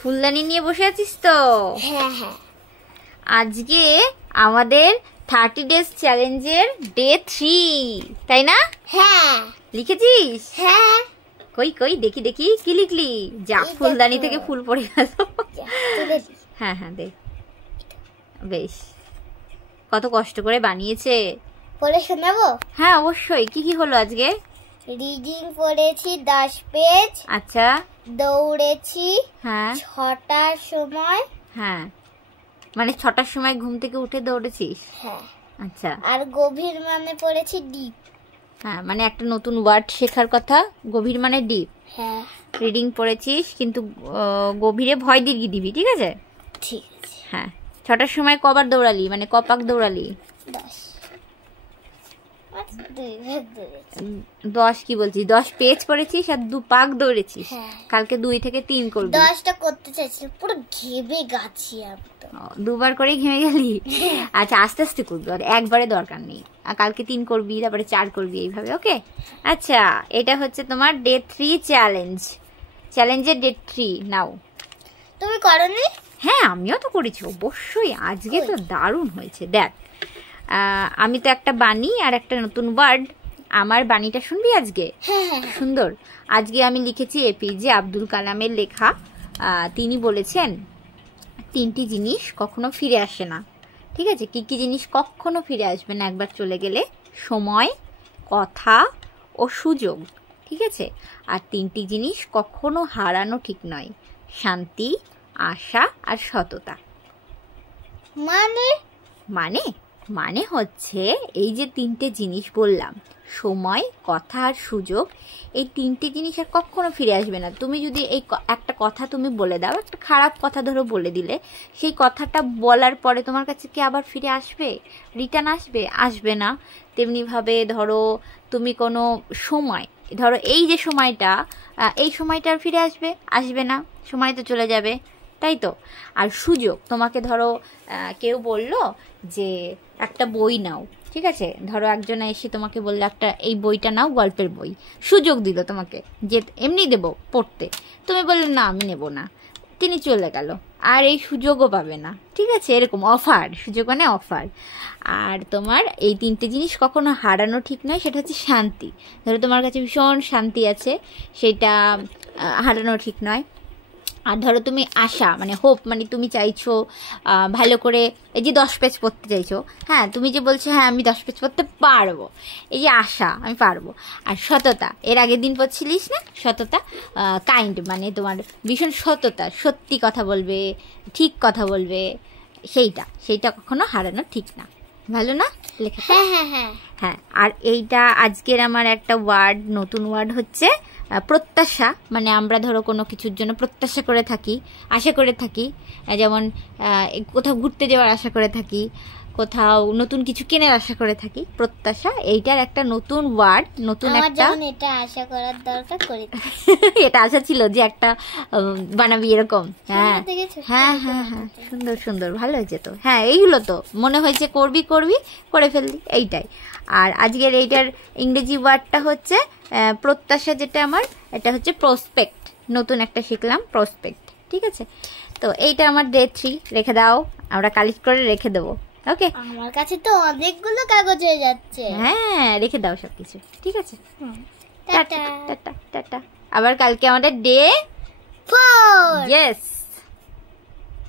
ফুলদানি নিয়ে বসে আছিস তো? হ্যাঁ হ্যাঁ। আজকে আমাদের 30 ডেজ চ্যালেঞ্জের ডে 3, তাই না? হ্যাঁ। লিখেছিস? হ্যাঁ। কই কই দেখি দেখি, কি লিখলি? যা, ফুলদানি থেকে ফুল পড়ে গেল। হ্যাঁ হ্যাঁ, দেখ বেশ, কত কষ্ট করে বানিয়েছে। পড়ে শোনাবো? হ্যাঁ অবশ্যই। কি কি হলো আজকে? রিডিং পড়েছি 10 পেজ। আচ্ছা। দৌড়েছি হ্যাঁ 6টার সময়। হ্যাঁ, মানে 6টার সময় ঘুম থেকে উঠে দৌড়েছিস? হ্যাঁ। আচ্ছা। আর গভীর মানে পড়েছি ডিপ। হ্যাঁ, মানে একটা নতুন ওয়ার্ড শেখার কথা। গভীর মানে ডিপ। হ্যাঁ। রিডিং পড়েছিস, কিন্তু গভীরে ভয় দীর্ঘি দিবি, ঠিক আছে? ঠিক আছে। হ্যাঁ। 6টার সময় কবার দৌড়ালি, মানে কপাক দৌড়ালি? 10। 2 ভাগ দৌড়েছি। 10 কি বলছিস? 10 পেজ পড়েছিস আর 2 পাক দৌড়েছিস। হ্যাঁ। কালকে 2 থেকে 3 করবি। 10টা করতে চাইছিলাম, পুরো ঘেমে গেছি আমি তো। 2 বার করে ঘেমে গেলি? আচ্ছা, আস্তে আস্তে করবি, আর একবারে দরকার নেই। আর কালকে 3 করবি, তারপরে 4 করবি, এইভাবে। ওকে? আচ্ছা, এটা হচ্ছে তোমার ডে 3 চ্যালেঞ্জ। চ্যালেঞ্জের ডে 3 নাও। তুমি করনি? হ্যাঁ, আমিও তো করেছি অবশ্যই। আজকে তো দারুণ হয়েছে। দেখ, আমি তো একটা বাণী আর একটা নতুন ওয়ার্ড। আমার বাণীটা শুনবি আজকে? সুন্দর। আজকে আমি লিখেছি এপিজে আব্দুল কালামের লেখা। তিনি বলেছেন 3টি জিনিস কখনো ফিরে আসে না। ঠিক আছে? কি কি জিনিস কখনো ফিরে আসবে না একবার চলে গেলে? সময়, কথা ও সুযোগ। ঠিক আছে? আর 3টি জিনিস কখনো হারানো ঠিক নয়: শান্তি, আশা আর সততা। মানে মানে মানে হচ্ছে এই যে 3টে জিনিস বললাম, সময়, কথা আর সুযোগ, এই 3টে জিনিস আর কখনো ফিরে আসবে না। তুমি যদি এই একটা কথা তুমি বলে দাও, একটা খারাপ কথা ধরো বলে দিলে, সেই কথাটা বলার পরে তোমার কাছে কি আবার ফিরে আসবে? রিটার্ন আসবে? আসবে না। তেমনিভাবে ধরো তুমি কোনো সময়, ধরো এই যে সময়টা, এই সময়টা আর ফিরে আসবে? আসবে না, সময় তো চলে যাবে, তাই তো? আর সুযোগ, তোমাকে ধরো কেউ বলল যে একটা বই নাও, ঠিক আছে? ধরো একজনে এসে তোমাকে বললো একটা এই বইটা নাও, গল্পের বই, সুযোগ দিল তোমাকে যে এমনি দেবো পড়তে, তুমি বললে না আমি নেব না, তিনি চলে গেল, আর এই সুযোগও পাবে না। ঠিক আছে? এরকম অফার, সুযোগ মানে অফার। আর তোমার এই 3টে জিনিস কখনো হারানো ঠিক নয়, সেটা হচ্ছে শান্তি। ধরো তোমার কাছে ভীষণ শান্তি আছে, সেটা হারানো ঠিক নয়। আর ধরো তুমি আশা মানে হোপ, মানে তুমি চাইছো ভালো করে, এই যে 10 পেজ পড়তে চাইছো, হ্যাঁ, তুমি যে বলছো হ্যাঁ আমি 10 পেজ পড়তে পারবো, এই যে আশা আমি পারবো। আর সততা, এর আগের দিন পড়ছিলিস না সততা? কাইন্ড মানে তোমার ভীষণ সততা, সত্যি কথা বলবে, ঠিক কথা বলবে, সেইটা কখনো হারানো ঠিক না। ভালো না লেখা? হ্যাঁ হ্যাঁ হ্যাঁ হ্যাঁ। আর এইটা আজকের আমার একটা ওয়ার্ড, নতুন ওয়ার্ড হচ্ছে প্রত্যাশা। মানে আমরা ধরো কোনো কিছুর জন্য প্রত্যাশা করে থাকি, আশা করে থাকি, যেমন কোথাও ঘুরতে যাওয়ার আশা করে থাকি, কোথাও নতুন কিছু কেনার আশা করে থাকি। প্রত্যাশা, এইটার একটা নতুন ওয়ার্ড, নতুন একটা। এটা আশা করার দরকার করি। এটা আশা ছিল যে একটা বানাবি এরকম। হ্যাঁ হ্যাঁ হ্যাঁ হ্যাঁ, সুন্দর সুন্দর, ভালো হয়েছে তো। হ্যাঁ, এইগুলো তো মনে হয়েছে করবি করে ফেললি, এইটাই। আর আজকের এইটার ইংরেজি ওয়ার্ডটা হচ্ছে প্রত্যাশা, যেটা আমার, এটা হচ্ছে প্রসপেক্ট। নতুন একটা শিখলাম, প্রসপেক্ট। ঠিক আছে? তো এইটা আমার ডে 3, রেখে দাও, আমরা কালেক্ট করে রেখে দেবো। ওকে? আমার কাছে তো অনেকগুলো কাগজ হয়ে যাচ্ছে। হ্যাঁ, রেখে দাও সবকিছু। ঠিক আছে? Tata tata tata. আবার কালকে আমাদের ডে 4। ইয়েস।